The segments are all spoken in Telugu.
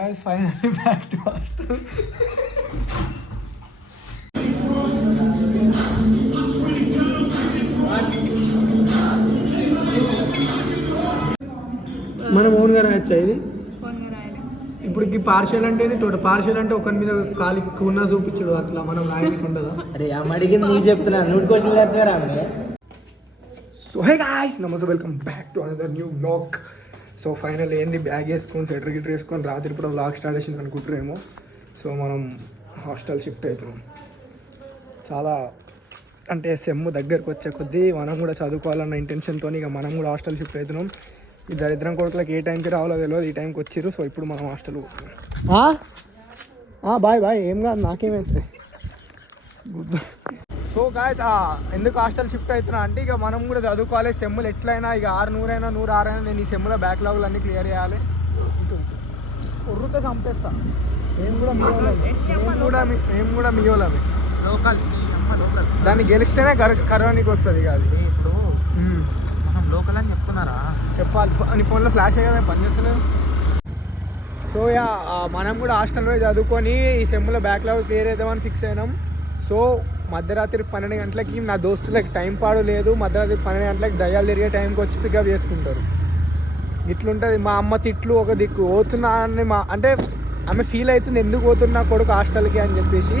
Guys, finally back to hostel. మనం ఓన్గా రాయచ్చా ఇది ఇప్పుడు ఈ పార్షియల్ అంటే టోటల్ పార్షియల్ అంటే ఒకరి మీద కాలి ఉన్న చూపించడు అట్లా మనం రాయడానికి ఉండదా? అరే అడిగింది నీకు చెప్తున్నా నోట్ క్వశ్చన్ చేస్తారా? సో హే గాయ్స్, నమస్తే, welcome back to another new vlog. So final ఏంది బ్యాగ్ వేసుకొని స్వెటర్ గిటర్ వేసుకొని రాత్రి కూడా వ్లాగ్ స్టార్ట్ చేసింది అనుకుంటారేమో. సో మనం హాస్టల్ షిఫ్ట్ అవుతున్నాం. చాలా అంటే సెమ్ దగ్గరకు వచ్చే కొద్దీ మనం కూడా చదువుకోవాలన్న ఇంటెన్షన్తో ఇక మనం కూడా హాస్టల్ షిఫ్ట్ అవుతున్నాం. ఈ దరిద్రం కొడుకులకు ఏ టైంకి రావాలో తెలియదు, ఈ టైంకి వచ్చారు. సో ఇప్పుడు మనం హాస్టల్ పోతున్నాం. బాయ్ బాయ్, ఏం కాదు, నాకేమవుతుంది. సో గాయస్, ఎందుకు హాస్టల్ షిఫ్ట్ అవుతున్నా అంటే ఇక మనం కూడా చదువుకోవాలి. సెమ్ములు ఎట్లయినా ఇక 600 అయినా 106 అయినా నేను ఈ సెమ్ముల బ్యాక్లాగులు అన్నీ క్లియర్ చేయాలి. ఒర్రుతో చంపేస్తా. మేము కూడా మీ వాళ్ళమే. దాన్ని గెలిస్తేనే కరోనాకి వస్తుంది కాదు. ఇప్పుడు మనం లోకల్ అని చెప్తున్నారా? చెప్పాలి. నీ ఫోన్లో ఫ్లాష్ అయ్యేదా, పని చేస్తలేదు. సో మనం కూడా హాస్టల్లో చదువుకొని ఈ సెమ్ముల బ్యాక్లాగ్ క్లియర్ అవుతామని ఫిక్స్ అయినాం. సో మధ్యరాత్రి 12 గంటలకి నా దోస్తులకి టైం పాడు లేదు. మధ్యరాత్రి 12 గంటలకి దయ్యాలు తిరిగే టైంకి వచ్చి పికప్ చేసుకుంటారు. ఇట్లుంటుంది. మా అమ్మ తిట్లు ఒక దిక్కు, పోతున్నా అని అంటే ఆమె ఫీల్ అవుతుంది, ఎందుకు పోతున్నా కొడుకు హాస్టల్కి అని చెప్పేసి.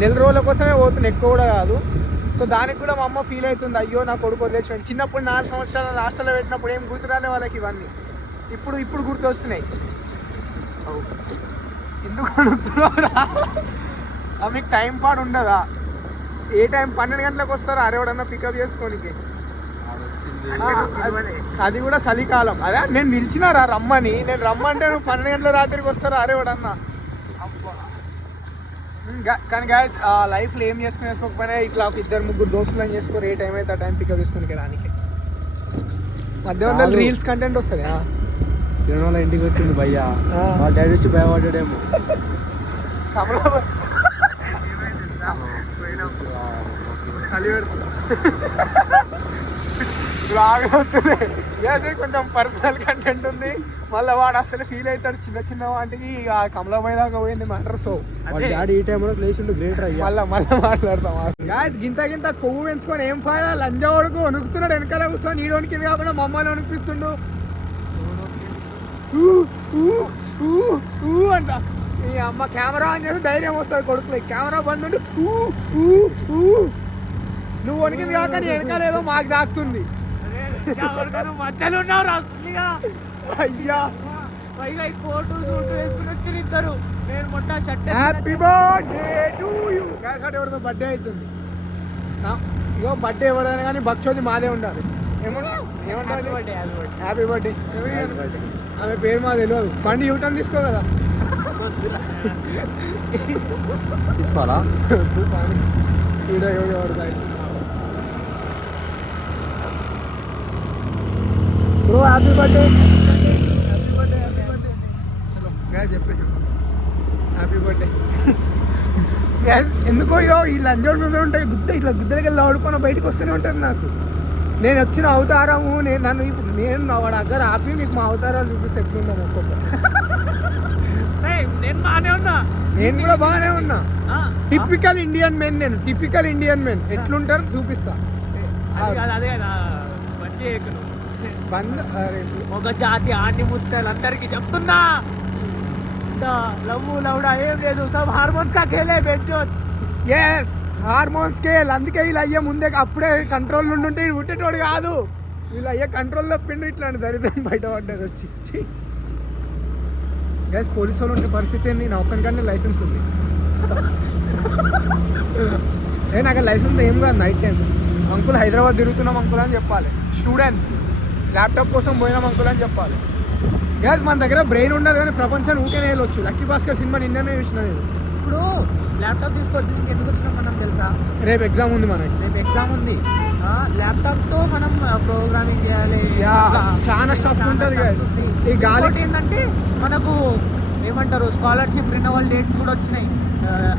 నెల రోజుల కోసమే పోతున్నా, ఎక్కువ కూడా కాదు. సో దానికి కూడా మా అమ్మ ఫీల్ అవుతుంది, అయ్యో నా కొడుకు వదిలేసి. చిన్నప్పుడు 4 సంవత్సరాలు హాస్టల్లో పెట్టినప్పుడు ఏం గుర్తురాలే వాళ్ళకి ఇవన్నీ. ఇప్పుడు గుర్తు వస్తున్నాయి. ఎందుకు అడుగుతున్నారా? మీకు టైం పాడు ఉండదా? ఏ టైం 12 గంటలకు వస్తారా అరేవడన్నా పికప్ చేసుకోనికి? అది కూడా చలికాలం. అదే నేను పిలిచినారా రమ్మని, నేను రమ్మంటే నువ్వు 12 గంటల రాత్రికి వస్తారా అరేవడన్నా? కానీ గాయస్, లైఫ్లో ఏం వేసుకోకపోయినా ఇట్లా ఒక 2-3 దోస్తులను చేసుకోరు. ఏ టైం అయితే ఆ టైం పికప్ చేసుకోనికి రానికి. మధ్య రీల్స్ కంటెంట్ వస్తుంది. తిరుమల ఇంటికి వచ్చింది భయ్యా, డాడీ వచ్చి భయపడ్డాడేమో. కొంచెం పర్సనల్ కంటెంట్ ఉంది. మళ్ళీ వాడు అసలు ఫీల్ అవుతాడు చిన్న వాటికి. కమలాబాయ్ దాకా పోయింది మ్యాటర్. సో డాడీ ఈ టైంలో లేచిండు, గ్రేట్ మళ్ళీ మాట్లాడతాం. గాయస్, గింత కొవ్వు పెంచుకొని ఏం ఫైదా? లంజవాడుకు వణుకుతున్నాడు వెనకాల కూర్చొని. నీడోనికి కాకుండా మమ్మల్ని వణిపిస్తుండు అంట. ఈ అమ్మ కెమెరా ఆన్ చేసి ధైర్యం వస్తుంది కొడుకులకి. కెమెరా బంద్ ఉండి నువ్వు వణికింది కాక నీ వెనకాల ఏదో మాకు దాక్కుతుంది. అయ్యా, కోటు సూట్ వేసుకుని వచ్చి ఇద్దరు. నేను మొత్తం shirt. Happy birthday to you. ఎవరితో బర్త్డే అవుతుంది? ఇగో బర్త్డే ఎవరైనా కానీ భక్షోది మాదే ఉండాలి. ఏమంటారు? Happy birthday. ఆమె పేరు మాకు తెలియదు. బండి యూటర్న్ తీసుకో కదా. తీసుకోవాలా? Bro happy birthday. చలో గ్యాస్ చెప్పేసి హ్యాపీ బర్త్డే. గ్యాస్ ఎందుకో ఈ లంజోడు మీద ఉంటాయి ఇట్లా గుద్దలకి వెళ్ళి ఆడుకొని బయటకు వస్తూనే ఉంటుంది నాకు. నేను వచ్చిన అవతారము, నేను వాడు దగ్గర ఆపి మీకు మా అవతారాలు చూపిస్తే ఎట్లున్నాను ఒక్కొక్క. నేను బాగానే ఉన్నా. నేను కూడా బాగానే ఉన్నా. Typical Indian men. నేను టిపికల్ ఇండియన్ మెన్ ఎట్లుంటారు చూపిస్తా. ఒక జాతి ఆన్ని ముత్తలు అందరికి చెప్తున్నా, లవ్వుడా ఏం లేదు, సబ్ హార్మోన్స్ కా ఖేలే బెంచో. Yes, hormones scale. అందుకే వీళ్ళు అయ్యే ముందే అప్పుడే కంట్రోల్ నుండి ఉంటే పుట్టేటోడు కాదు. వీళ్ళు అయ్యే కంట్రోల్లో పిండి ఇట్లాంటి దరిద్రం బయటపడ్డది వచ్చి. గ్యాస్, పోలీసు వాళ్ళు ఉంటే పరిస్థితి ఏంటి? నా ఒక్కనికన్నా లైసెన్స్ ఉంది. నాకు లైసెన్స్ ఏం కాదు. నైట్ టైం అంకుల్ హైదరాబాద్ తిరుగుతున్నాం అంకుల్ అని చెప్పాలి. స్టూడెంట్స్ ల్యాప్టాప్ కోసం పోయినాం అంకుల్ అని చెప్పాలి. గ్యాస్, మన దగ్గర బ్రెయిన్ ఉండదు కానీ ప్రపంచాన్ని ఊకేనే వెళ్ళొచ్చు. లక్కీ భాస్కర్ సినిమా నిన్ననే చూసిన నేను. ఇప్పుడు ల్యాప్టాప్ తీసుకొచ్చి ఎందుకు వచ్చినాం మనం తెలుసా? రేపు ఎగ్జామ్ ఉంది మనకి. రేపు ఎగ్జామ్ ఉంది. ల్యాప్టాప్తో మనం ప్రోగ్రామింగ్ చేయాలి, చాలా స్టఫ్ ఉంటుంది. ఈ గాలి ఏంటంటే మనకు ఏమంటారు, స్కాలర్షిప్ రినవల్ డేట్స్ కూడా వచ్చినాయి.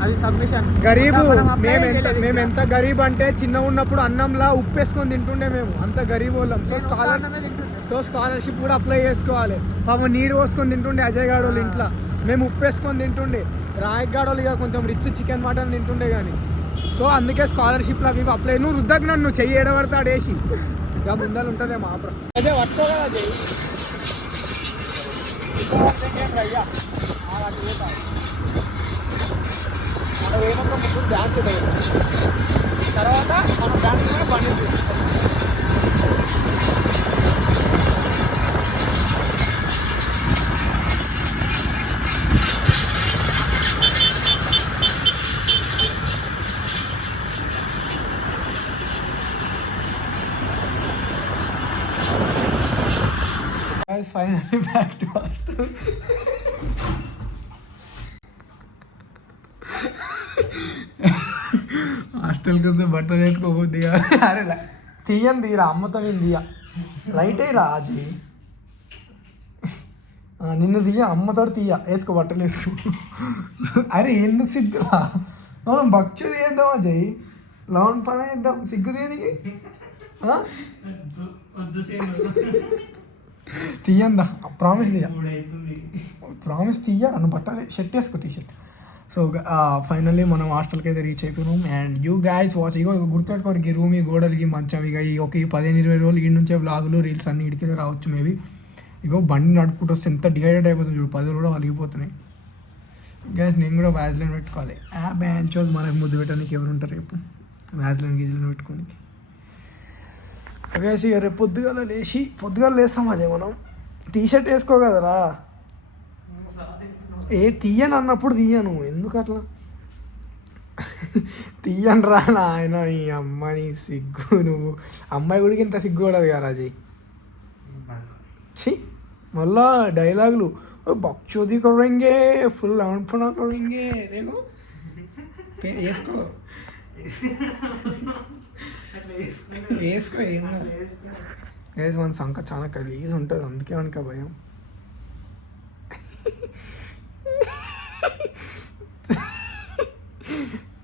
అది సబ్మిషన్. గరీబు మేము ఎంత గరీబ్ అంటే చిన్న ఉన్నప్పుడు అన్నంలా ఉప్పు వేసుకొని తింటుండే మేము. అంత గరీబ్ వాళ్ళం. సో సో స్కాలర్షిప్ కూడా అప్లై చేసుకోవాలి. పాపం నీరు పోసుకొని తింటుండే అజయ్ గాడు వాళ్ళు ఇంట్లో, మేము ఉప్పు వేసుకొని తింటుండే. రాయక్ గాడు వాళ్ళు ఇక కొంచెం రిచ్ చికెన్ మటన్ తింటుండే కానీ. సో అందుకే స్కాలర్షిప్లు అవి అప్లై. నువ్వు రుద్దకు నన్ను చెయ్యి ఏడబడతాడు వేసి ఇక ముందర ఉంటుందే మా అజయ్ పట్టుకోగా అజయ్ అయ్యా అక్కడ వేయడంతో ముగ్గురు డ్యాన్స్ తర్వాత మనం డ్యాన్స్ కూడా పండింది. Finally back to hostel. హాస్టల్కి వస్తే బట్టలు వేసుకోబోద్ది అరే తీయని తీరా అమ్మతో నేను తీయ లైట్ అయ్యి రాజీ నిన్ను తీయ అమ్మతో తీయ వేసుకో బట్టలు వేసుకో. అరే ఎందుకు సిగ్గు మనం భక్ష తీద్దాం అజయ్ లవన్ పని వేద్దాం సిగ్గు దేనికి తీయందా ప్రామిస్ తీయ ప్రామిస్ తీయ నువ్వు బట్టలు షర్ట్ వేసుకో టీషర్ట్. సో ఫైనల్లీ మనం హాస్టల్కి అయితే రీచ్ అయిపోయినాం. అండ్ యూ గైస్ వాచ్ ఇగో గుర్తుపెట్టుకోరికి రూమ్ ఈ గోడలకి మంచం ఇక ఈ ఒక 15-20 రోజులు ఈ నుంచే వ్లాగులు రీల్స్ అన్ని ఇడికి రావచ్చు మేబీ. ఇగో బండి నడుపుకుంటూ వస్తే ఎంత డిహైడ్రేట్ అయిపోతుంది చూడు, 10 కూడా వలిగిపోతున్నాయి. గైస్ నేను కూడా వ్యాజ్లైన్ పెట్టుకోవాలి. బ్యాంచో మనకు ముద్దు పెట్టడానికి ఎవరు ఉంటారు రేపు వ్యాజ్లైన్ గీజ్లైన్ పెట్టుకోనికి. గైస్ ఇక రేపు పొద్దుగాల లేస్తాం అదే మనం టీషర్ట్ వేసుకో కదరా. తీయను అన్నప్పుడు తీయను ఎందుకు అట్లా తీయను రా నాయన ఈ అమ్మని సిగ్గు. నువ్వు అమ్మాయి గుడికి ఇంత సిగ్గు పడదు కదా రాజీ. ఛీ మళ్ళా డైలాగులు బక్చోది కరెంగే ఫుల్ అవుట్ఫుల్ కరెంగే నేను వేసుకో వేసుకో ఏం మన సంఖ చాలా గలీజ్ ఉంటుంది అందుకే మనకి భయం.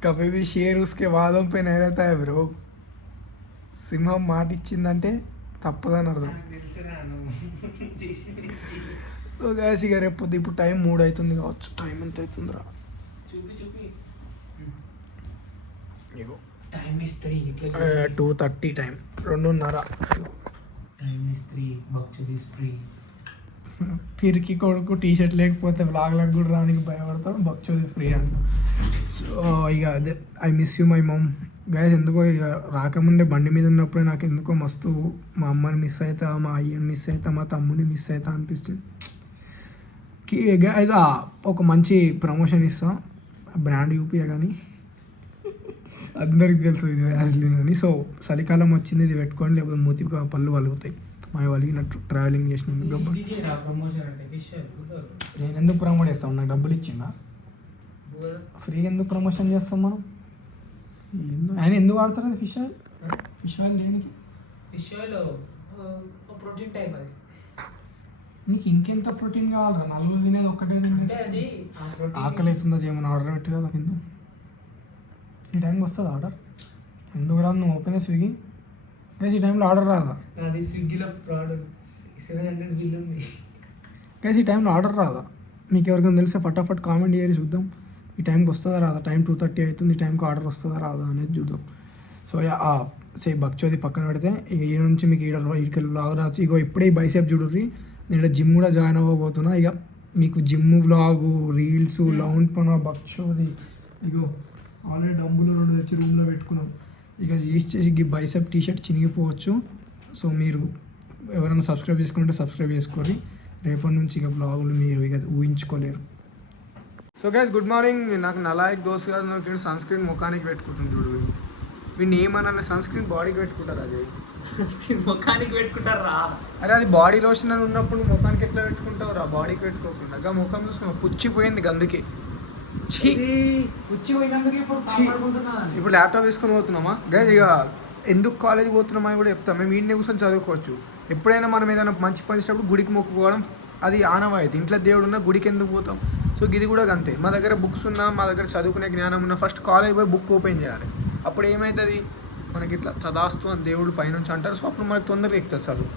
कभी भी शेर उसके वादों पे नहीं रहता है ब्रो. సింహం మాట ఇచ్చిందంటే తప్పదని అర్థం. సో గైస్ ఇక రేపు ఇప్పుడు టైం 3 అవుతుంది కావచ్చు. టైం ఎంత అవుతుందిరా ఇగో 2:30 టైం 2:30. పిరికి కొడుకు టీషర్ట్ లేకపోతే వ్లాగ్లకు కూడా రానికి భయపడతాడు. బక్చోది ఫ్రీ అంట. సో ఇక అదే I miss you my mom guys. ఎందుకో ఇక రాకముందే బండి మీద ఉన్నప్పుడే నాకు ఎందుకో మస్తు మా అమ్మని మిస్ అవుతా, మా అయ్యని మిస్ అవుతా, మా తమ్ముడిని మిస్ అవుతా అనిపిస్తుంది. గైస్ ఒక మంచి ప్రమోషన్ ఇస్తాం, బ్రాండ్ యూపీఏ కానీ అందరికి తెలుసు ఇది వ్యాజ్లిన్ అని. సో చలికాలం వచ్చింది ఇది పెట్టుకోండి, లేకపోతే మూతి పళ్ళు వలుగుతాయి. మా వలిగినట్టు ట్రావెలింగ్ చేసినాను. నేను ఎందుకు ప్రమోట్ చేస్తాను? నాకు డబ్బులు ఇచ్చిందా? ఫ్రీగా ఎందుకు ప్రమోషన్ చేస్తాం మనం? ఆయన ఎందుకు వాడతారు అది ఫిష్ ఆయిల్? ఫిష్ ఆయిల్ దేనికి? ఫిష్ ఆయిల్ ప్రోటీన్ టైప్ అది. నీకు ఇంకెంత ప్రోటీన్ కావాలరా? నలుగురు తినేది ఒక్కటే తింటే అది ఆకలి అవుతుందో చేయమని ఆర్డర్ పెట్టి కదా కింద. ఈ టైంకి వస్తుంది ఆర్డర్? ఎందుకు రాదు? నువ్వు ఓపెన్ స్విగ్గీ గైస్ ఈ టైంలో ఆర్డర్ రాదా? అది స్విగ్గీలో ప్రోడక్ట్ 700 బిల్ ఉంది గైస్ ఈ టైంలో ఆర్డర్ రాదా? మీకు ఎవరికైనా తెలిస్తే ఫటాఫట్ కామెంట్ చేయాలి చూద్దాం. ఈ టైంకి వస్తుందా రాదా? టైం 2:30 అవుతుంది. ఈ టైంకి ఆర్డర్ వస్తుందా రాదా అనేది చూద్దాం. సో బక్చోది పక్కన పెడితే ఇక ఈ నుంచి మీకు ఈడికెళ్ళి వ్లాగ్ రావచ్చు. ఇగో ఇప్పుడే ఈ బైసెప్ చూడుర్రి. నేను జిమ్ కూడా జాయిన్ అవ్వబోతున్నా. ఇక మీకు జిమ్ వ్లాగు రీల్స్ లౌండ్ పన బక్చోది. ఇగో ఆల్రెడీ డబ్బులు 2 తెచ్చి రూమ్లో పెట్టుకున్నాం. ఇక యూస్ చేసి ఈ బైసెప్ టీషర్ట్ చినిగిపోవచ్చు. సో మీరు ఎవరైనా సబ్స్క్రైబ్ చేసుకుంటే సబ్స్క్రైబ్ చేసుకోండి. రేపటి నుంచి ఇక బ్లాగులు మీరు ఇక ఊహించుకోలేరు. So guys good morning. నాకు నలాయక్ దోస్త్ కాదు, నాకు సన్ స్క్రీన్ ముఖానికి పెట్టుకుంటుంటాడు. వీడిని ఏమన్నా సన్ స్క్రీన్ బాడీకి పెట్టుకుంటారు అజయ్? ముఖానికి పెట్టుకుంటారు రా. అరే అది బాడీ లోషన్ అని ఉన్నప్పుడు ముఖానికి ఎట్లా పెట్టుకుంటావు రా? బాడీకి పెట్టుకోకుండా ముఖం చూస్తున్నావు పుచ్చిపోయింది గందుకే. ఇప్పుడు ల్యాప్టాప్ తీసుకొని పోతున్నామా గైస్? ఇక ఎందుకు కాలేజ్ పోతున్నామా అని కూడా చెప్తాం. మేము ఇంటిని కూర్చొని చదువుకోవచ్చు. ఎప్పుడైనా మనం ఏదైనా మంచి పని చేసినప్పుడు గుడికి మొక్కుకోవడం అది ఆనవాయితీ. ఇంట్లో దేవుడు ఉన్నా గుడికి ఎందుకు పోతాం? సో ఇది కూడా అంతే. మా దగ్గర బుక్స్ ఉన్నా, మా దగ్గర చదువుకునే జ్ఞానం ఉన్నా, ఫస్ట్ కాలేజ్ పోయి బుక్ ఓపెన్ చేయాలి. అప్పుడు ఏమవుతుంది మనకి ఇట్లా తదాస్తు అని దేవుడు పైనుంచి అంటారు. సో అప్పుడు మనకి తొందరగా ఎక్కుతుంది చదువు.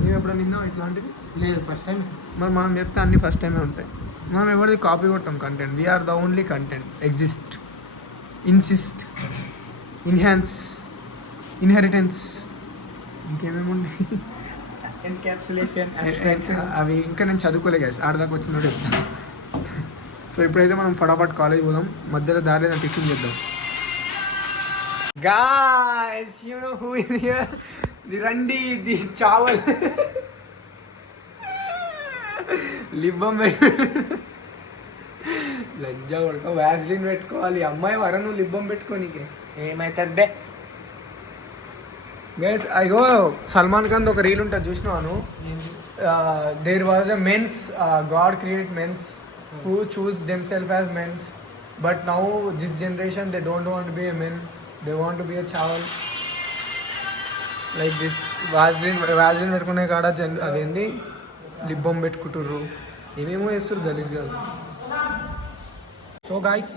నువ్వు ఎప్పుడైనా విన్నావు ఇట్లాంటివి? లేదు, ఫస్ట్ టైం. మరి మనం చెప్తే అన్ని ఫస్ట్ టైమే ఉంటాయి. మనం ఎవరిది కాపీ కొట్టాం content. We are the only content. Exist, insist, enhance, inheritance, ఇంకేమేమి ఉన్నాయి ఎన్క్యాప్సులేషన్. అవి ఇంకా నేను చదువుకోలే గైస్, ఆడదాకా వచ్చినట్టు చెప్తాను. సో ఇప్పుడైతే మనం ఫటాఫట్ కాలేజ్ పోదాం, మధ్యలో దారి టిఫిన్ చేద్దాం. Guys, you know who is here? The రండి, ది చావల్ లిబ్బం లంజా కొడుక, వ్యాక్సిన్ పెట్టుకోవాలి. అమ్మాయి వర నువ్వు లిబ్బం పెట్టుకోనికి ఏమైతుంది బే? గైస్ అయ్యో సల్మాన్ ఖాన్ ఒక రీల్ ఉంటుంది చూసినాను. There was a mens, god create mens who choose themselves as men, but now this generation they don't want to be a men, they want to be a chawal like this. Vaseline పెట్టుకునే కాడ అదేంది లిబ్బం పెట్టుకుంటుర్రు, ఏమేమో చేస్తారు గలీజ్ కాదు. So guys,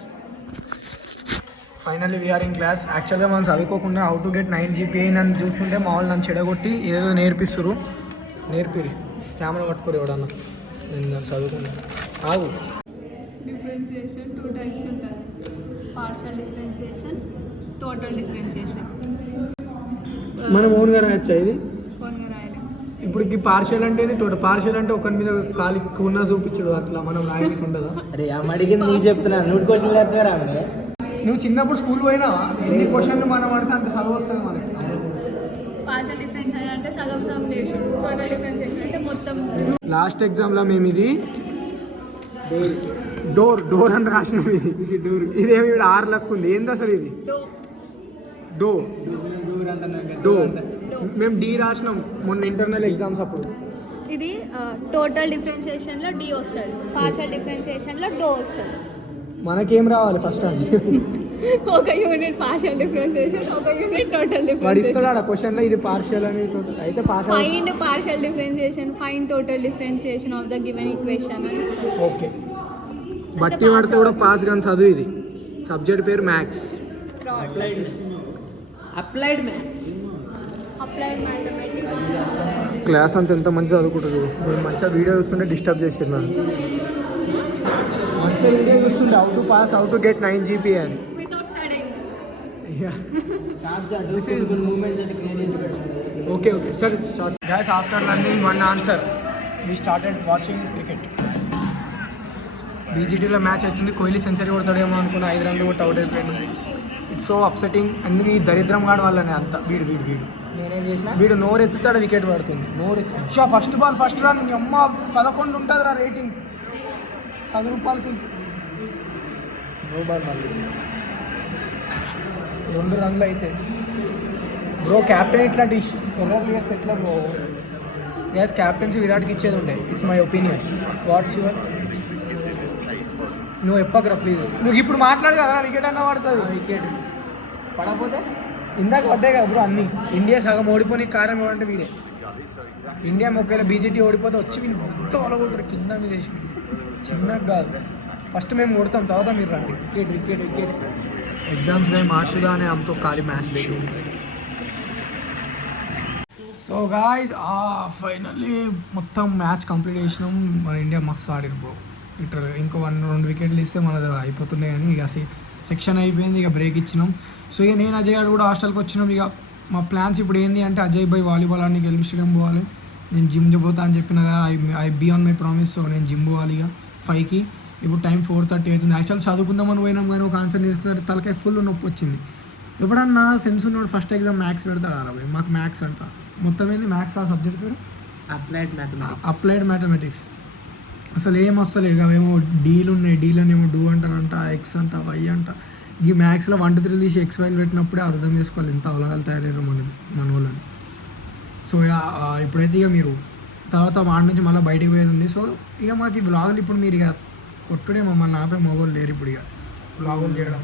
finally we are in class. యాక్చువల్గా మనం చదువుకోకుండా హౌ టు గెట్ 9 GPA అని చూస్తుంటే మా వాళ్ళు నన్ను చెడగొట్టి ఏదో నేర్పిస్తారు. నేర్పిరి కెమెరా పట్టుకోరు ఎవడన్నా, నేను దాన్ని చదువుకున్నాను. ఆగు. డిఫరెన్షియేషన్ 2 టైప్స్ ఉంటుంది. Partial differentiation, total differentiation. మనం ఓన్గా రాయచ్చా ఇది? ఓన్గా రాయలేం. ఇప్పుడు ఈ పార్షియల్ అంటే ఇది, టోటల్. పార్షియల్ అంటే ఒకరి మీద కాలి ఉన్న చూపించడు, అట్లా మనం రాయడానికి ఉండదా? అరే అడిగింది నీకు చెప్తున్నా, 100 క్వశ్చన్లు రాస్తారా? నువ్వు చిన్నప్పుడు స్కూల్ పోయినా ఎన్ని క్వశ్చన్లు మనం పడితే అంత చదువు వస్తుంది మనకి. పార్షియల్ డిఫరెన్షియేషన్ అంటే సగం సగం చేసుడు. టోటల్ డిఫరెన్షియేషన్ అంటే మొత్తం. లాస్ట్ ఎగ్జామ్లో మేము ఇది డోర్ అని రాసినాం. ఇది డోర్. ఇదేమి ఇక్కడ 6 లెక్క ఉంది. ఏంది అసలు ఇది? డో. మేము డి రాసినాం మొన్న ఇంటర్నల్ ఎగ్జామ్స్ అప్పుడు. ఇది టోటల్ డిఫరెన్షియేషన్లో డి వస్తుంది, పార్షియల్ డిఫరెన్షియేషన్లో డో వస్తుంది. మనకేం రావాలి ఫస్ట్? అది ఒక యూనిట్ పార్షియల్ డిఫరెన్షియేషన్, ఒక యూనిట్ టోటల్ వాడు ఇస్తాడు డిఫరెన్షియేషన్. ఆడ క్వశ్చన్లో ఇది పార్షియల్ అని అయితే partial. Find partial differentiation, find total differentiation of the given equation. Okay, బట్టి వాడితే కూడా పాస్ కానీ చదువు. ఇది సబ్జెక్ట్ పేరు maths. Applied maths, applied mathematics. Class అంతా ఎంత మంచిగా చదువుకుంటారు. నేను మంచిగా వీడియో చూస్తుంటే డిస్టర్బ్ చేసారు నన్ను. మంచిగా వీడియో చూస్తుంటే how to pass, how to get 9 GPA అని. Without studying. ఓకే సరే. Guys, after learning 1 answer we started watching cricket. బీజీటీలో మ్యాచ్ అవుతుంది. కోహ్లీ సెంచరీ కొడతాడేమో అనుకున్న 5 రన్లు కొట్టి అవుట్ అయిపోయాడు. It's so upsetting. అందుకే ఈ దరిద్రం కాడు వల్లనే అంత. వీడు నేనేం చేసిన? వీడు నోరు ఎత్తుతాడు, వికెట్ పడుతుంది. నోరు ఎత్తు ఫస్ట్ బాల్ ఫస్ట్ రన్. అమ్మ 11 ఉంటుంది రా రేటింగ్. 10 రూపాయలకి నో బాల్. మళ్ళీ 2 రన్లు అయితే బ్రో. క్యాప్టెన్ ఇట్లాంటి ఎర్రర్లు చేస్తే ఎట్లా బ్రో? గ్యాస్ క్యాప్టెన్సీ విరాట్కి ఇచ్చేది ఉండే. It's my opinion. What's your? నువ్వు ఎప్పకరా ప్లీజ్. నువ్వు ఇప్పుడు మాట్లాడు కదా, వికెట్ అన్న పడుతుంది. వికెట్ పడకపోతే ఇందాక పడ్డాయి కదా బ్రో అన్నీ. ఇండియా సగం ఓడిపోయి కారణం ఏమంటే వీడే. ఇండియా ఒకవేళ బీజేటీ ఓడిపోతే వచ్చి వీళ్ళు మొత్తం అలగొడతారు కింద మీద వేసి. చిన్నగా కాదు, ఫస్ట్ మేము కొడతాం, తర్వాత మీరు రండి. వికెట్. ఎగ్జామ్స్ में మార్చుదా అని हमको खाली मैच देखेंगे. సో గాయ్స్, ఫైనల్లీ మొత్తం మ్యాచ్ కంప్లీట్ చేసినాం. మన ఇండియా మస్తు ఆడిరు బ్రో. ఇటు ఇంకో 1-2 వికెట్లు ఇస్తే మనది అయిపోతుండే, కానీ ఇక సెక్షన్ అయిపోయింది. ఇక బ్రేక్ ఇచ్చినాం. సో ఇక నేను అజయ్ గారు కూడా హాస్టల్కి వచ్చినాం. ఇక మా ప్లాన్స్ ఇప్పుడు ఏంటి అంటే, అజయ్ భాయ్ వాలీబాల్ ఆడి గెలిపి స్టేడియం పోవాలి. నేను జిమ్ పోతా అని చెప్పిన కదా, I be on my promise. So నేను జిమ్ పోవాలి ఇక 5కి. ఇప్పుడు టైం 4:30 అవుతుంది. యాక్చువల్ చదువుకుందామని పోయినాం, కానీ ఒక ఆన్సర్ నేర్చుకుంటే తలకాయ ఫుల్ నొప్పి వచ్చింది. ఎప్పుడన్నా సెన్స్ ఉన్నాడు ఫస్ట్ ఎగ్జామ్ మ్యాథ్స్ పెడతాడు. అరవై మాకు మ్యాథ్స్ అంట. మొత్తం ఏంది మ్యాథ్స్. ఆ సబ్జెక్ట్ పేరు అప్లైడ్ మ్యాథమెటిక్స్. అసలు ఏం వస్తలేదు. అవేమో డీలు ఉన్నాయి, డీలు అని ఏమో డూ అంటారంట, ఎక్స్ అంట, వై అంట. ఈ మ్యాథ్స్లో 1 2 3 తీసి ఎక్స్ వైలు పెట్టినప్పుడే అర్థం చేసుకోవాలి ఎంత అవలగాలు తయారయ్యారు మన వాళ్ళని. సో ఇప్పుడైతే ఇక మీరు తర్వాత వాడి నుంచి మళ్ళీ బయటికి పోయేది ఉంది. సో ఇక మాకు ఈ బ్లాగులు ఇప్పుడు మీరు ఇక కొట్టుడే మమ్మల్ని ఆపే మొగోళ్ళు లేరు ఇప్పుడు ఇక బ్లాగులు చేయడం.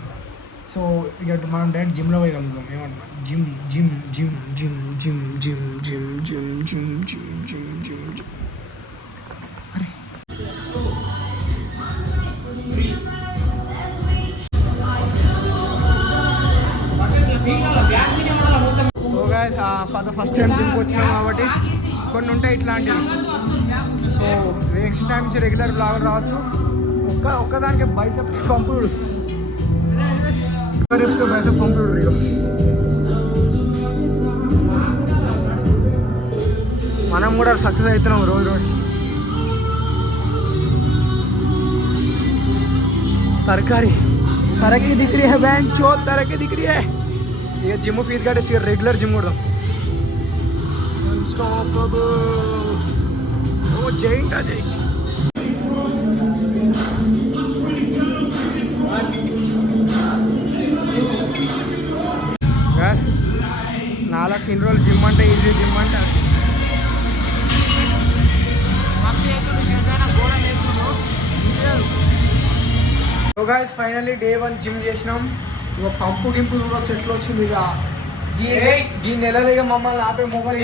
సో ఇక మనం డైరెక్ట్ జిమ్లో పోయి కలుగుతాం. ఏమంటున్నా gym gym gym gym gym gym gym gym gym gym gym gym gym. So guys, for the first time జిమ్కి వచ్చినాం కాబట్టి కొన్ని ఉంటాయి ఇట్లాంటివి. సో నెక్స్ట్ టైం నుంచి రెగ్యులర్ బ్లాగర్ రావచ్చు. ఒక్కదానికి బైసెప్ పంపుడు బైసెప్ పంపుడు ఇక మనం కూడా సక్సెస్ అవుతున్నాం రోజు రోజుకి. तरक्की दिख रही है बैंक चो तरक्की दिख रही है. ये जिम फीस कटे रेगुलर जिम को जय जय नालक इन रोल जिम अंटे ఈజీ जिम अंटे so guys finally day 1 gym చేసినాం. ఇక పంపు గింపు చూడొచ్చు ఎట్లా వచ్చింది. ఇక ఈ నెలలో ఇక మమ్మల్ని ఆపే మొబైల్.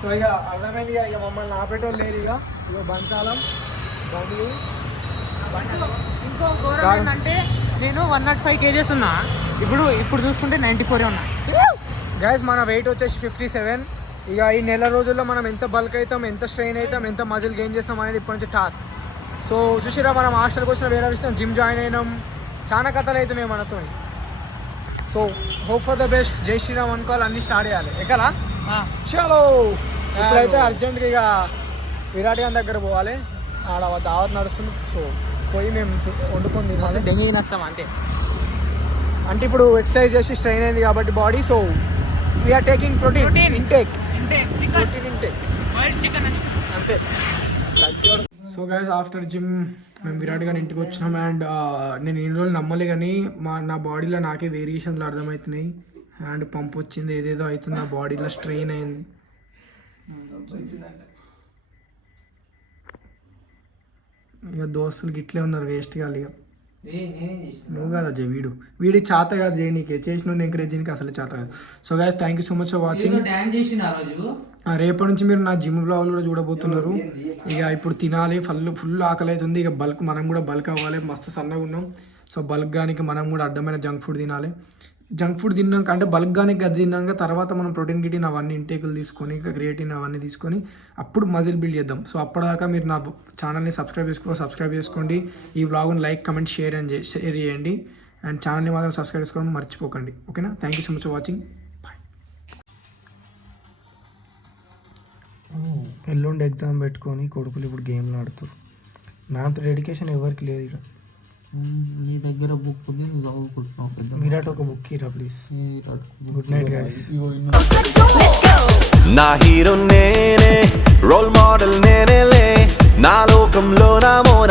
సో ఇక అర్థమైంది ఇక మమ్మల్ని ఆపేటోళ్ళు లేరు. ఇక బంకాలం బండ్లు. ఇంకో ఘోరం ఏంటంటే నేను 105 kgs ఉన్నా, ఇప్పుడు చూసుకుంటే 94 ఉన్నా. గైస్ మన వెయిట్ వచ్చేసి 57. ఇక ఈ నెల రోజుల్లో మనం ఎంత బల్క్ అవుతాం, ఎంత స్ట్రెయిన్ అవుతాం, ఎంత మజిల్ గెయిన్ చేస్తాం అనేది ఇప్పటి నుంచి టాస్క్. సో చూసిరా మనం హాస్టల్కి వచ్చిన వేరే విషయం జిమ్ జాయిన్ అయినాం, చాలా కథలు అవుతున్నాయి మనతో. So hope for the best. జై శ్రీరామ్ అనుకోవాలి, అన్నీ స్టార్ట్ చేయాలి. ఎక్కలా చలో ఇప్పుడైతే అర్జెంట్గా ఇక విరాట్ గారి దగ్గర పోవాలి. ఆడ దావత్ నడుస్తుంది. సో పోయి మేము వండుకొని తినాలి. డెంగి తినేస్తాం అంతే. అంటే ఇప్పుడు ఎక్సర్సైజ్ చేసి స్ట్రెయిన్ అయింది కాబట్టి body. So we are taking protein intake అంతే. సో గైస్ ఆఫ్టర్ జిమ్ మేము విరాట్ గారి ఇంటికి వచ్చినాం. అండ్ నేను ఇన్ని రోజులు నమ్మలే కానీ నా బాడీలో నాకే వేరియేషన్లు అర్థమవుతున్నాయి. హ్యాండ్ పంప్ వచ్చింది, ఏదేదో అవుతుంది, నా బాడీలో స్ట్రెయిన్ అయింది. ఇక దోస్తులకి ఇట్లే ఉన్నారు వేస్ట్ కాదు. ఇక నువ్వు కాదు అజయ్, వీడి చేత కాదు చేయి, నీకే చేసి నువ్వు ఎంకరేజ్ చేయడానికి అసలు చేత కాదు. So guys thank you so much for watching. రేపటి నుంచి మీరు నా జిమ్ బ్లాగులు కూడా చూడబోతున్నారు. ఇక ఇప్పుడు తినాలి, ఫుల్ ఆకలి అవుతుంది. ఇక బల్క్ మనం కూడా బల్క్ అవ్వాలి, మస్తు సన్నగా ఉన్నాం. సో బల్క్ గానికి మనం కూడా అడ్డమైన జంక్ ఫుడ్ తినాలి. జంక్ ఫుడ్ తిన్నాక అంటే బల్క్ గానికి గది తిన్నాక తర్వాత మనం ప్రోటీన్ గిటీన్ అవన్నీ ఇంటేకులు తీసుకొని ఇక క్రియేటిన్ అవన్నీ తీసుకొని అప్పుడు మజిల్ బిల్డ్ చేద్దాం. సో అప్పటిదాకా మీరు నా ఛానల్ని సబ్స్క్రైబ్ చేసుకోండి. ఈ వ్లాగ్ని లైక్ కమెంట్ షేర్ చేయండి. అండ్ ఛానల్ని మాత్రం సబ్స్క్రైబ్ చేసుకోవడం మర్చిపోకండి. ఓకేనా? Thank you so much for watching. Bye. ఎల్లుండి ఎగ్జామ్ పెట్టుకొని కొడుకులు ఇప్పుడు గేమ్లు ఆడుతారు. నా అంత డెడికేషన్ ఎవరికి లేదు. ఇక్కడ నీ దగ్గర బుక్ ఉంది, నువ్వు చదువుకుంటున్నావు. విరాట్ ఒక book Ira please. Good night guys. నా హీరో నేనే, రోల్ మోడల్ నేనేలే, నా లోకంలో నా మోనా.